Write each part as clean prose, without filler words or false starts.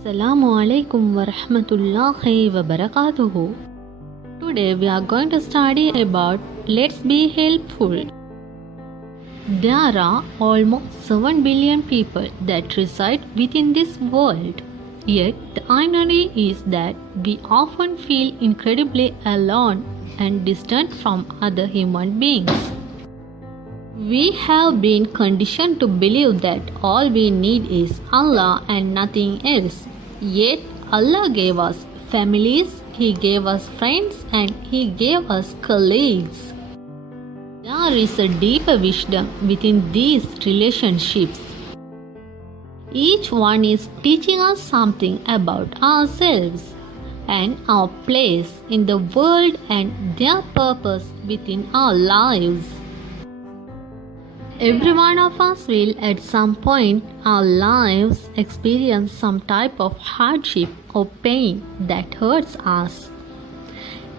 Assalamu alaikum wa rahmatullahi wa barakatuhu. Today we are going to study about Let's Be Helpful. There are almost 7 billion people that reside within this world. Yet the irony is that we often feel incredibly alone and distant from other human beings. We have been conditioned to believe that all we need is Allah and nothing else. Yet Allah gave us families, He gave us friends, and He gave us colleagues. There is a deeper wisdom within these relationships. Each one is teaching us something about ourselves and our place in the world and their purpose within our lives. Every one of us will at some point in our lives experience some type of hardship or pain that hurts us.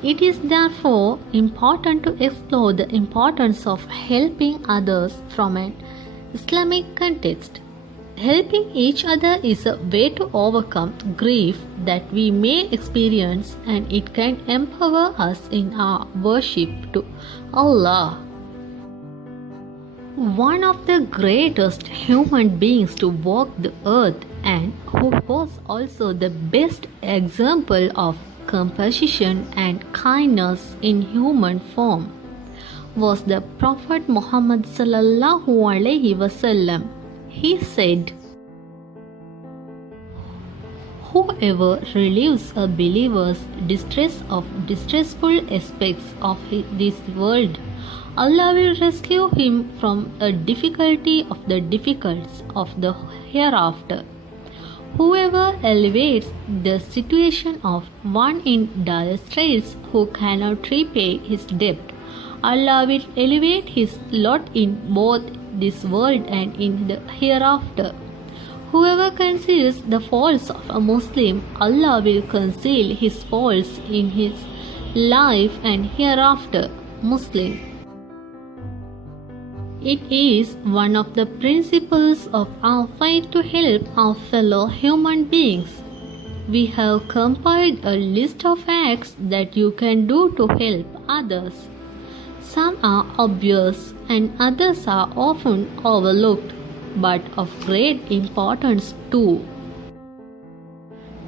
It is therefore important to explore the importance of helping others from an Islamic context. Helping each other is a way to overcome grief that we may experience, and it can empower us in our worship to Allah. One of the greatest human beings to walk the earth and who was also the best example of compassion and kindness in human form was the Prophet Muhammad sallallahu alaihi wasallam. He said, "Whoever relieves a believer's distress of distressful aspects of this world, Allah will rescue him from a difficulty of the difficulties of the hereafter. Whoever elevates the situation of one in dire straits who cannot repay his debt, Allah will elevate his lot in both this world and in the hereafter. Whoever conceals the faults of a Muslim, Allah will conceal his faults in his life and hereafter." Muslim. It is one of the principles of our faith to help our fellow human beings. We have compiled a list of acts that you can do to help others. Some are obvious and others are often overlooked, but of great importance too.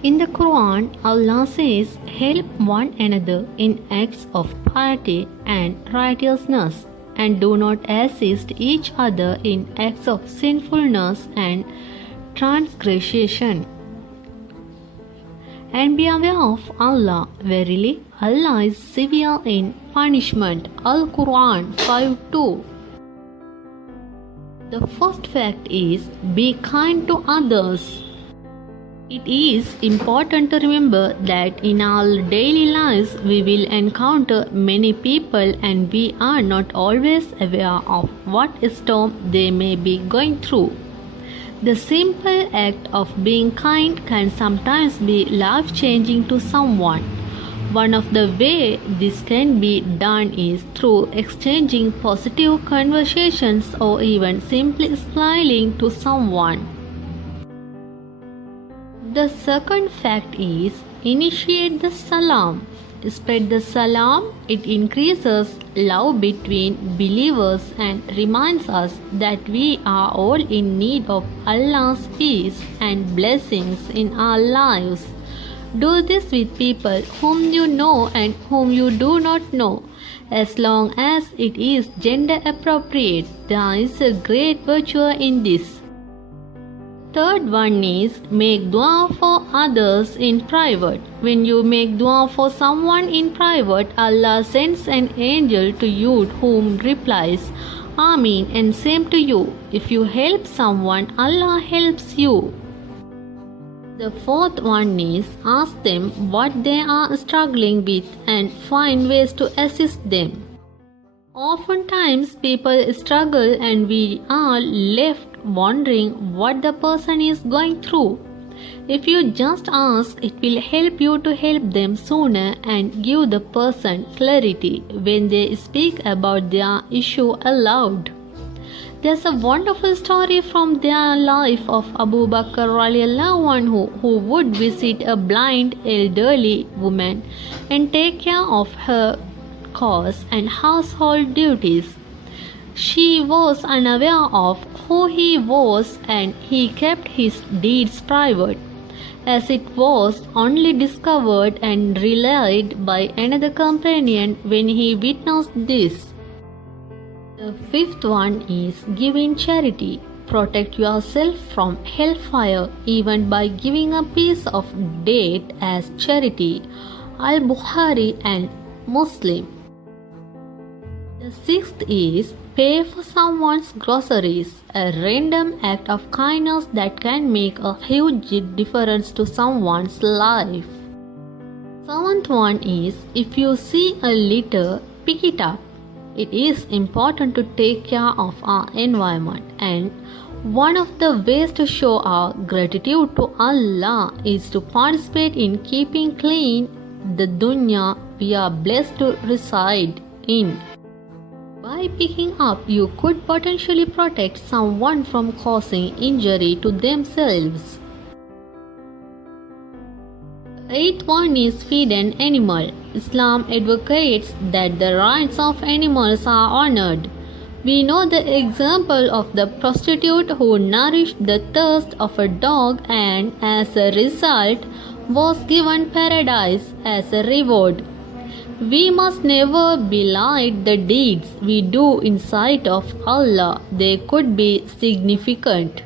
In the Quran, Allah says, "Help one another in acts of piety and righteousness, and do not assist each other in acts of sinfulness and transgression. And be aware of Allah. Verily, Allah is severe in punishment." Al-Quran 5:2. The first fact is, be kind to others. It is important to remember that in our daily lives we will encounter many people and we are not always aware of what storm they may be going through. The simple act of being kind can sometimes be life-changing to someone. One of the ways this can be done is through exchanging positive conversations or even simply smiling to someone. The second fact is, initiate the salam. Spread the salam. It increases love between believers and reminds us that we are all in need of Allah's peace and blessings in our lives. Do this with people whom you know and whom you do not know. As long as it is gender appropriate, there is a great virtue in this. Third one is, make dua for others in private. When you make dua for someone in private, Allah sends an angel to you whom replies, "Ameen," and same to you. If you help someone, Allah helps you. The fourth one is, ask them what they are struggling with and find ways to assist them. Oftentimes people struggle and we are left wondering what the person is going through. If you just ask, it will help you to help them sooner and give the person clarity when they speak about their issue aloud. There's a wonderful story from the life of Abu Bakr radiallahu anhu, who would visit a blind elderly woman and take care of her chores and household duties. She was unaware of who he was and he kept his deeds private, as it was only discovered and relayed by another companion when he witnessed this. The fifth one is giving charity. Protect yourself from hellfire even by giving a piece of date as charity. Al-Bukhari and Muslim. The sixth is pay for someone's groceries, a random act of kindness that can make a huge difference to someone's life. Seventh one is if you see a litter, pick it up. It is important to take care of our environment, and one of the ways to show our gratitude to Allah is to participate in keeping clean the dunya we are blessed to reside in. By picking up, you could potentially protect someone from causing injury to themselves. Eighth one is feed an animal. Islam advocates that the rights of animals are honored. We know the example of the prostitute who nourished the thirst of a dog and as a result was given paradise as a reward. We must never belie the deeds we do in sight of Allah. They could be significant.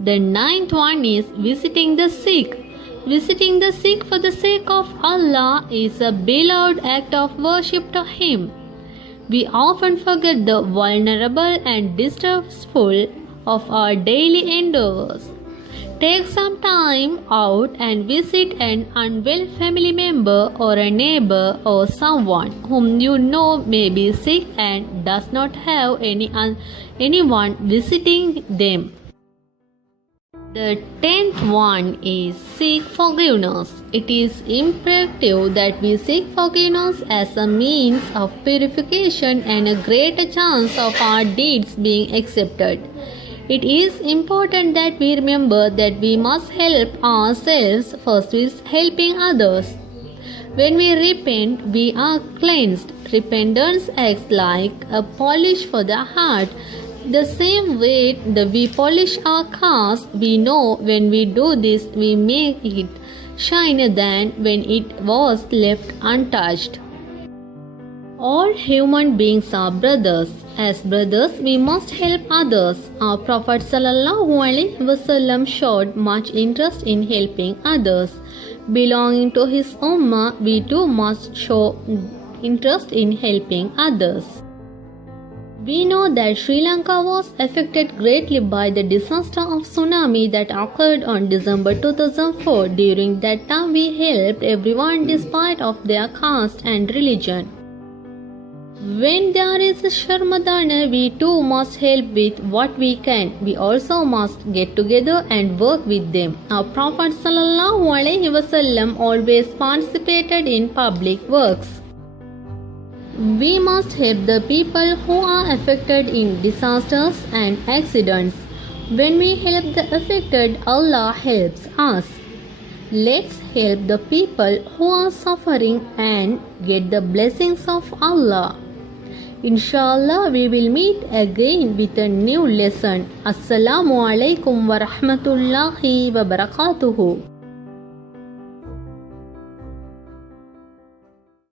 The ninth one is visiting the sick. Visiting the sick for the sake of Allah is a beloved act of worship to Him. We often forget the vulnerable and distressful of our daily endeavors. Take some time out and visit an unwell family member or a neighbor or someone whom you know may be sick and does not have anyone visiting them. The 10th one is seek forgiveness. It is imperative that we seek forgiveness as a means of purification and a greater chance of our deeds being accepted. It is important that we remember that we must help ourselves first with helping others. When we repent, we are cleansed. Repentance acts like a polish for the heart. The same way we polish our cars, we know when we do this, we make it shinier than when it was left untouched. All human beings are brothers. As brothers, we must help others. Our Prophet ﷺ showed much interest in helping others. Belonging to his ummah, we too must show interest in helping others. We know that Sri Lanka was affected greatly by the disaster of tsunami that occurred on December 2004. During that time, we helped everyone despite of their caste and religion. When there is a Shramadana, we too must help with what we can. We also must get together and work with them. Our Prophet ﷺ always participated in public works. We must help the people who are affected in disasters and accidents. When we help the affected, Allah helps us. Let's help the people who are suffering and get the blessings of Allah. Inshallah, we will meet again with a new lesson. Assalamu alaikum wa rahmatullahi wa barakatuhu.